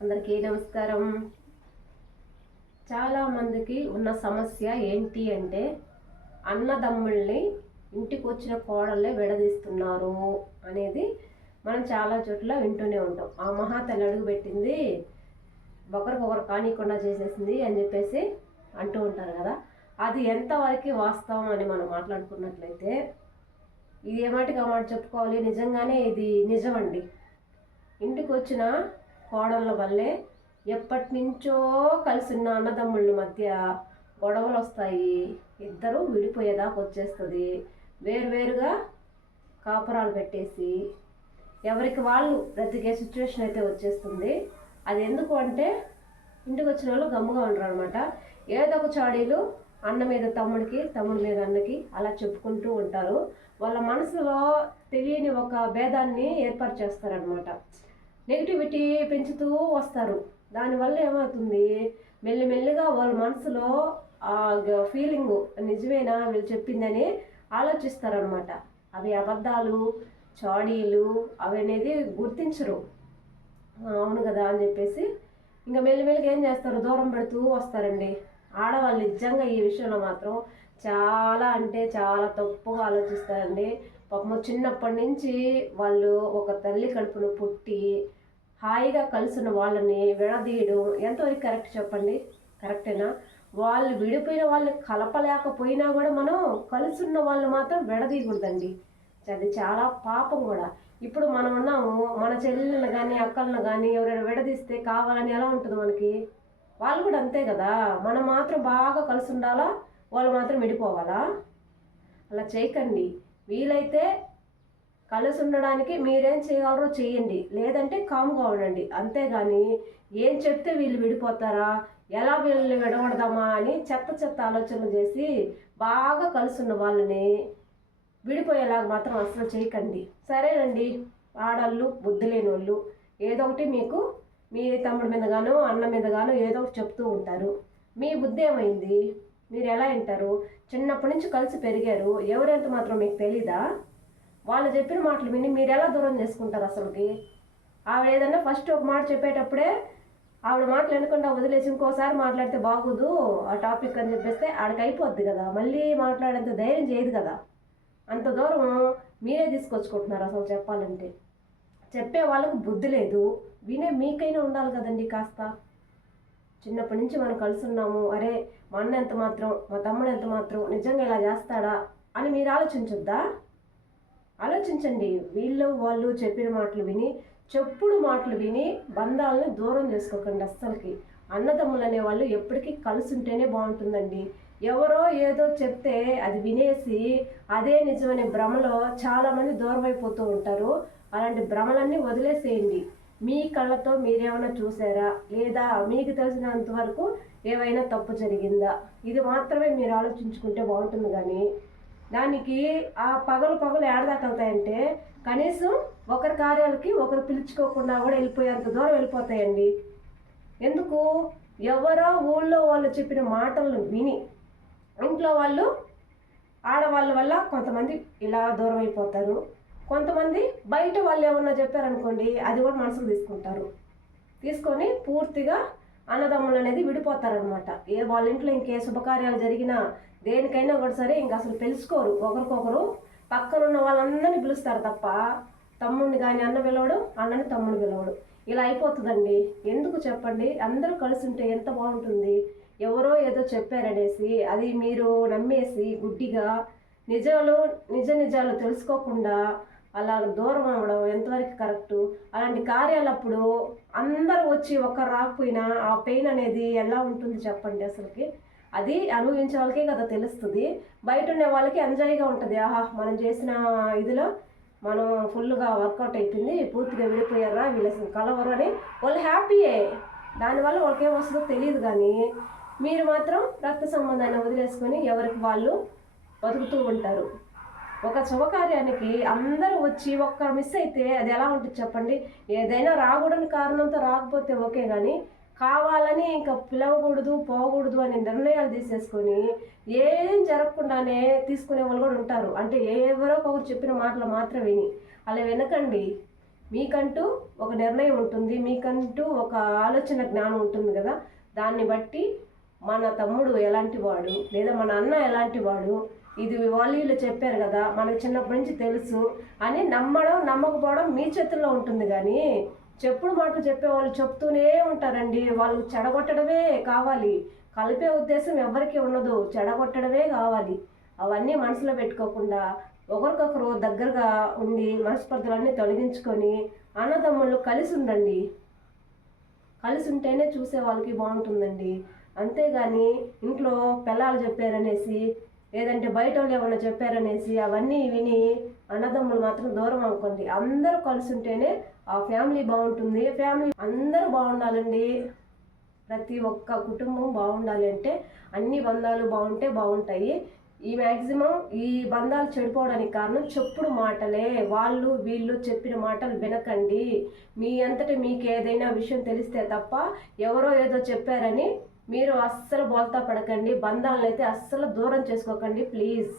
అందరికీ నమస్కారం. చాలామందికి ఉన్న సమస్య ఏంటి అంటే అన్నదమ్ముల్ని ఇంటికి వచ్చిన కోడళ్ళే విడదీస్తున్నారు అనేది మనం చాలా చోట్ల వింటూనే ఉంటాం. ఆ మహాతల్లి అడుగు పెట్టింది ఒకరికొకరు కానికుండా చేసేసింది అని చెప్పేసి అంటూ ఉంటారు కదా. అది ఎంతవరకు వాస్తవం అని మనం మాట్లాడుకున్నట్లయితే ఇది ఏమాటికి ఆ మాట చెప్పుకోవాలి? నిజంగానే ఇది నిజమండి. ఇంటికి వచ్చిన కోడళ్ళ వల్లే ఎప్పటి నుంచో కలిసి ఉన్న అన్నదమ్ముళ్ళ మధ్య గొడవలు వస్తాయి ఇద్దరు విడిపోయేదాకా వచ్చేస్తుంది. వేరువేరుగా కాపురాలు పెట్టేసి ఎవరికి వాళ్ళు బ్రతికే సిచ్యువేషన్ అయితే వచ్చేస్తుంది. అది ఎందుకు అంటే ఇంటికి వచ్చిన వాళ్ళు గమ్ముగా ఉండరు అనమాట ఏదో ఒక చాడీలు అన్న మీద తమ్ముడికి తమ్ముడి మీద అన్నకి అలా చెప్పుకుంటూ ఉంటారు. వాళ్ళ మనసులో తెలియని ఒక భేదాన్ని ఏర్పరిచేస్తారనమాట నెగిటివిటీ పెంచుతూ వస్తారు. దానివల్ల ఏమవుతుంది? మెల్లిమెల్లిగా వాళ్ళ మనసులో ఆ ఫీలింగ్ నిజమేనా వీళ్ళు చెప్పిందని ఆలోచిస్తారనమాట అవి అబద్ధాలు చాడీలు అవి అనేది గుర్తించరు. అవును కదా అని చెప్పేసి ఇంకా మెల్లిమెల్లిగా ఏం చేస్తారు? దూరం పెడుతూ వస్తారండి. ఆడవాళ్ళు నిజంగా ఈ విషయంలో మాత్రం చాలా అంటే చాలా తప్పుగా ఆలోచిస్తారండి. పాపం చిన్నప్పటి నుంచి వాళ్ళు ఒక తల్లి కడుపును పుట్టి హాయిగా కలుసున్న వాళ్ళని విడదీయడం ఎంతవరకు కరెక్ట్ చెప్పండి. కరెక్టేనా వాళ్ళు విడిపోయిన వాళ్ళు కలపలేకపోయినా కూడా మనం కలుసున్న వాళ్ళు మాత్రం విడదీయకూడదండి. అది చాలా పాపం కూడా. ఇప్పుడు మనం ఉన్నాము మన చెల్లెలను కానీ అక్కలను కానీ ఎవరైనా విడదీస్తే కావాలని ఎలా ఉంటుంది మనకి? వాళ్ళు కూడా అంతే కదా? మనం మాత్రం బాగా కలిసి ఉండాలా వాళ్ళు మాత్రం విడిపోవాలా? అలా చేయకండి. వీలైతే కలిసి ఉండడానికి మీరేం చేయగలరో చేయండి. లేదంటే కామ్గా ఉండండి. అంతేగాని ఏం చెప్తే వీళ్ళు విడిపోతారా? ఎలా వీళ్ళని విడగొడదామా అని చెత్త చెత్త ఆలోచనలు చేసి బాగా కలిసి ఉన్న వాళ్ళని విడిపోయేలాగా మాత్రం అసలు చేయకండి. సరేనండి. ఆడళ్ళు బుద్ధి లేని వాళ్ళు ఏదో ఒకటి మీకు మీ తమ్ముడి మీద గాను అన్న మీద గాను ఏదో ఒకటి చెప్తూ ఉంటారు. మీ బుద్ధి ఏమైంది? మీరు ఎలా వింటారు? చిన్నప్పటి నుంచి కలిసి పెరిగారు. ఎవరెంత మాత్రం మీకు తెలీదా? వాళ్ళు చెప్పిన మాటలు విని మీరు ఎలా దూరం చేసుకుంటారు అసలుకి? ఆవిడ ఏదన్నా ఫస్ట్ ఒక మాట చెప్పేటప్పుడే ఆవిడ మాటలు వినకుండా వదిలేసి ఇంకోసారి మాట్లాడితే బాగోదు ఆ టాపిక్ అని చెప్పేస్తే ఆడికి అయిపోద్ది కదా. మళ్ళీ మాట్లాడేంత ధైర్యం చేయదు కదా. అంత దూరం మీరే తీసుకొచ్చుకుంటున్నారు అసలు చెప్పాలంటే. చెప్పే వాళ్ళకు బుద్ధి లేదు. వినే మీకైనా ఉండాలి కదండి కాస్త. చిన్నప్పటి నుంచి మనం కలిసి ఉన్నాము అరే మా అన్న ఎంత మాత్రం మా తమ్ముడు ఎంత మాత్రం నిజంగా ఇలా చేస్తాడా అని మీరు ఆలోచించొద్దా? ఆలోచించండి. వీళ్ళు వాళ్ళు చెప్పిన మాటలు విని చెప్పుడు మాటలు విని బంధాలను దూరం చేసుకోకండి అస్సలకి. అన్నదమ్ములు అనే వాళ్ళు ఎప్పటికీ కలిసి ఉంటేనే బాగుంటుందండి. ఎవరో ఏదో చెప్తే అది వినేసి అదే నిజమనే భ్రమలో చాలామంది దూరం అయిపోతూ ఉంటారు. అలాంటి భ్రమలన్నీ వదిలేసేయండి. మీ కళ్ళతో మీరేమైనా చూసారా? లేదా మీకు తెలిసినంత వరకు ఏవైనా తప్పు జరిగిందా? ఇది మాత్రమే మీరు ఆలోచించుకుంటే బాగుంటుంది కానీ దానికి ఆ పగలు పగలు ఏడదాకెళ్తాయంటే కనీసం ఒకరి కార్యాలకి ఒకరు పిలుచుకోకుండా కూడా వెళ్ళిపోయేంత దూరం వెళ్ళిపోతాయండి. ఎందుకు? ఎవరో ఊళ్ళో వాళ్ళు చెప్పిన మాటలను విని ఇంట్లో వాళ్ళు ఆడవాళ్ళ వల్ల కొంతమంది ఇలా దూరం అయిపోతారు. కొంతమంది బయట వాళ్ళు ఏమన్నా చెప్పారనుకోండి అది కూడా మనసుకు తీసుకుంటారు. తీసుకొని పూర్తిగా అన్నదమ్ములు అనేది విడిపోతారనమాట ఏ వాళ్ళ ఇంట్లో ఇంకే శుభకార్యాలు జరిగినా దేనికైనా కూడా సరే ఇంకా అసలు తెలుసుకోరు. ఒకరికొకరు పక్కనున్న వాళ్ళందరినీ పిలుస్తారు తప్ప తమ్ముడిని కానీ అన్న పిలవడు అన్నని తమ్ముడు పిలవడు. ఇలా అయిపోతుందండి. ఎందుకు చెప్పండి? అందరూ కలిసి ఉంటే ఎంత బాగుంటుంది? ఎవరో ఏదో చెప్పారనేసి అది మీరు నమ్మేసి గుడ్డిగా నిజాలు నిజ నిజాలు తెలుసుకోకుండా అలా దూరం అవ్వడం ఎంతవరకు కరెక్టు? అలాంటి కార్యాలప్పుడు అందరూ వచ్చి ఒక్కరు రాకపోయినా ఆ పెయిన్ అనేది ఎలా ఉంటుంది చెప్పండి అసలుకి? అది అనుభవించే వాళ్ళకే కదా తెలుస్తుంది. బయట ఉండే వాళ్ళకి ఎంజాయ్గా ఉంటుంది. ఆహా మనం చేసిన ఇదిలో మనం ఫుల్గా వర్కౌట్ అయిపోయింది పూర్తిగా విడిపోయారా వీళ్ళ కలవరు అని వాళ్ళు హ్యాపీయే. దానివల్ల వాళ్ళకి ఏమొస్తుందో తెలియదు కానీ మీరు మాత్రం రక్త సంబంధాన్ని వదిలేసుకొని ఎవరికి వాళ్ళు బతుకుతూ ఉంటారు. ఒక శుభకార్యానికి అందరూ వచ్చి ఒక్క మిస్ అయితే అది ఎలా ఉంటుంది చెప్పండి? ఏదైనా రాకూడని కారణంతో రాకపోతే ఓకే కానీ కావాలని ఇంకా పిలవకూడదు పోకూడదు అనే నిర్ణయాలు తీసేసుకొని ఏం జరగకుండానే తీసుకునే వాళ్ళు కూడా ఉంటారు. అంటే ఎవరో ఒకరు చెప్పిన మాటలు మాత్రం విని. అలా వినకండి. మీకంటూ ఒక నిర్ణయం ఉంటుంది. మీకంటూ ఒక ఆలోచన జ్ఞానం ఉంటుంది కదా. దాన్ని బట్టి మన తమ్ముడు ఎలాంటి వాడు లేదా మన అన్న ఎలాంటి వాడు ఇది వాళ్ళు చెప్పారు కదా మనకు చిన్నప్పటి నుంచి తెలుసు అని నమ్మడం నమ్మకపోవడం మీ చేతుల్లో ఉంటుంది కానీ చెప్పుడు మాటలు చెప్పే వాళ్ళు చెప్తూనే ఉంటారండి. వాళ్ళు చెడగొట్టడమే కావాలి. కలిపే ఉద్దేశం ఎవరికి ఉండదు. చెడగొట్టడమే కావాలి. అవన్నీ మనసులో పెట్టుకోకుండా ఒకరికొకరు దగ్గరగా ఉండి మనస్పర్ధలన్నీ తొలగించుకొని అన్నదమ్ముళ్ళు కలిసి ఉండండి. కలిసి ఉంటేనే చూసే వాళ్ళకి బాగుంటుందండి. అంతేగాని ఇంట్లో పిల్లలు చెప్పారనేసి లేదంటే బయట వాళ్ళు ఏమైనా చెప్పారనేసి అవన్నీ విని అన్నదమ్ములు మాత్రం దూరం అనుకోండి అందరూ కలిసి ఉంటేనే ఆ ఫ్యామిలీ బాగుంటుంది. ఫ్యామిలీ అందరూ బాగుండాలండి. ప్రతి ఒక్క కుటుంబం బాగుండాలి అంటే అన్ని బంధాలు బాగుంటే బాగుంటాయి. ఈ మ్యాక్సిమం ఈ బంధాలు చెడిపోవడానికి కారణం చెప్పుడు మాటలే. వాళ్ళు వీళ్ళు చెప్పిన మాటలు వినకండి. మీ అంతటి మీకు ఏదైనా విషయం తెలిస్తే తప్ప ఎవరో ఏదో చెప్పారని మీరు అస్సలు బోల్తా పడకండి. బంధాలను అయితే అస్సలు దూరం చేసుకోకండి. ప్లీజ్.